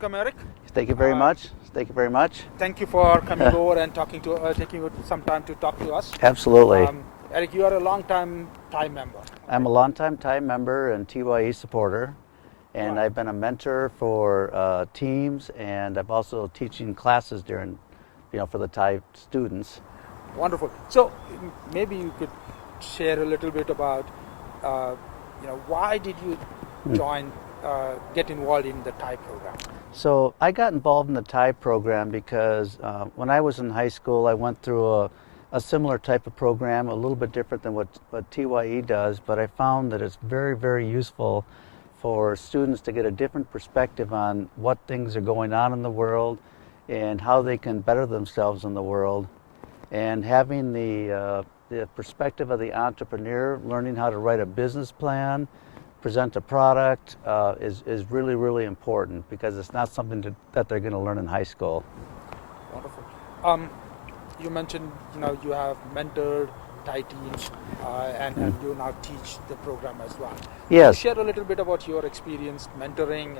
welcome, Erik. Thank you very much. Thank you very much. Thank you for coming over and taking some time to talk to us. Absolutely. Erik, you are a long-time Thai member. I'm a longtime Thai member and TYE supporter, and Right. I've been a mentor for teams, and I'm also teaching classes for the Thai students. Wonderful. So maybe you could share a little bit about, why did you get involved in the Thai program? So I got involved in the Thai program because when I was in high school, I went through a similar type of program, a little bit different than what TYE does, but I found that it's very, very useful for students to get a different perspective on what things are going on in the world and how they can better themselves in the world. And having the perspective of the entrepreneur, learning how to write a business plan, present a product is really, really important because it's not something that they're going to learn in high school. Wonderful. You mentioned, you have mentored Thai teams and you now teach the program as well. Yes. Can you share a little bit about your experience mentoring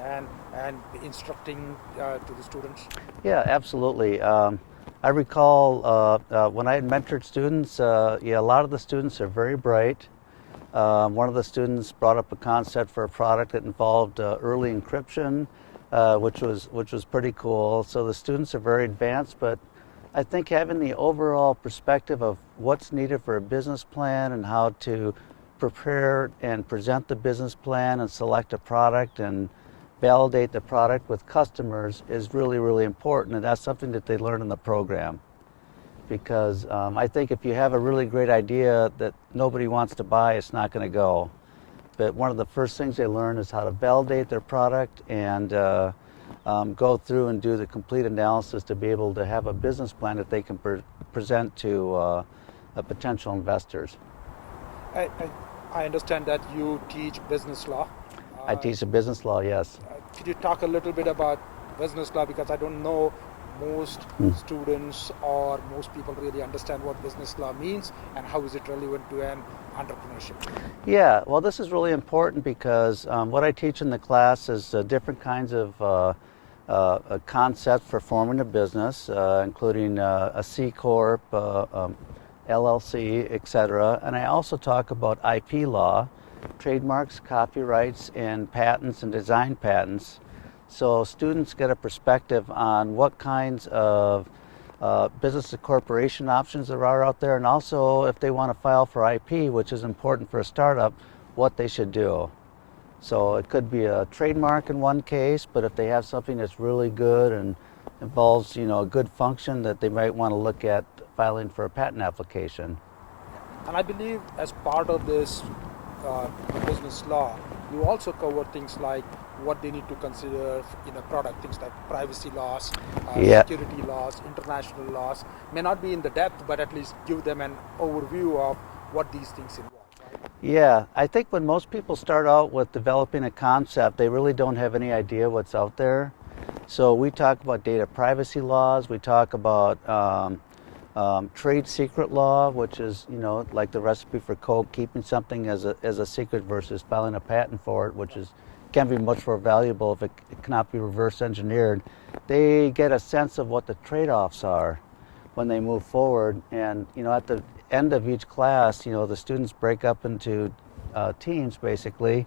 and instructing to the students? Yeah, absolutely. I recall when I had mentored students, a lot of the students are very bright. One of the students brought up a concept for a product that involved early encryption, which was pretty cool. So the students are very advanced, but I think having the overall perspective of what's needed for a business plan and how to prepare and present the business plan and select a product and validate the product with customers is really, really important, and that's something that they learn in the program. Because I think if you have a really great idea that nobody wants to buy, it's not going to go. But one of the first things they learn is how to validate their product and go through and do the complete analysis to be able to have a business plan that they can present to potential investors. I understand that you teach business law. I teach business law, yes. Could you talk a little bit about business law, because I don't know most students or most people really understand what business law means and how is it relevant to an entrepreneurship? Yeah, well, this is really important because what I teach in the class is different kinds of concepts for forming a business, including a C Corp, LLC, etc. And I also talk about IP law, trademarks, copyrights, and patents and design patents. So students get a perspective on what kinds of business to corporation options there are out there, and also if they want to file for IP, which is important for a startup, what they should do. So it could be a trademark in one case, but if they have something that's really good and involves, a good function, that they might want to look at filing for a patent application. And I believe as part of this business law, you also cover things like what they need to consider in a product, things like privacy laws, security laws, international laws. May not be in the depth, but at least give them an overview of what these things involve. Right? Yeah, I think when most people start out with developing a concept, they really don't have any idea what's out there. So we talk about data privacy laws, we talk about trade secret law, which is, like the recipe for Coke, keeping something as a secret versus filing a patent for it, which can be much more valuable if it cannot be reverse engineered. They get a sense of what the trade-offs are when they move forward. And, at the end of each class, the students break up into teams, basically,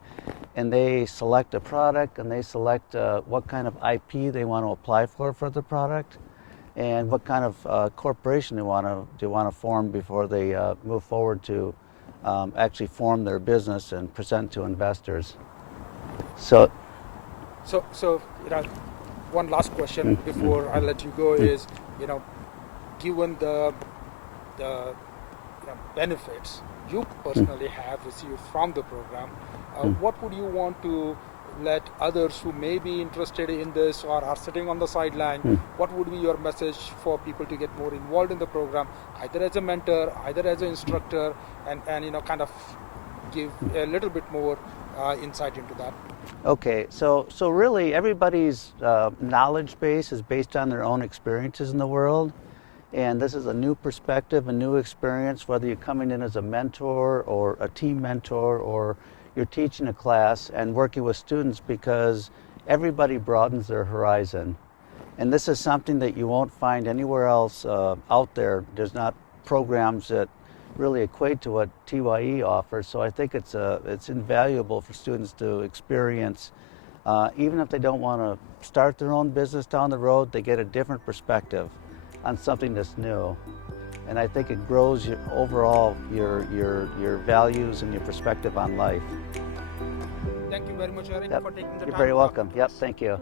and they select a product and they select what kind of IP they want to apply for the product, and what kind of corporation they want to form before they move forward to actually form their business and present to investors. So one last question before I let you go is, given the benefits you personally have received from the program, what would you want to let others who may be interested in this or are sitting on the sideline, what would be your message for people to get more involved in the program, either as a mentor, either as an instructor, and kind of give a little bit more insight into that? Okay, so really everybody's knowledge base is based on their own experiences in the world. And this is a new perspective, a new experience, whether you're coming in as a mentor or a team mentor or you're teaching a class and working with students, because everybody broadens their horizon. And this is something that you won't find anywhere else out there. There's not programs that really equate to what TYE offers. So I think it's invaluable for students to experience. Even if they don't want to start their own business down the road, they get a different perspective on something that's new. And I think it grows overall your values and your perspective on life. Thank you very much, Erik, Yep. for taking the time. You're very to talk welcome. to Yep, us. thank you.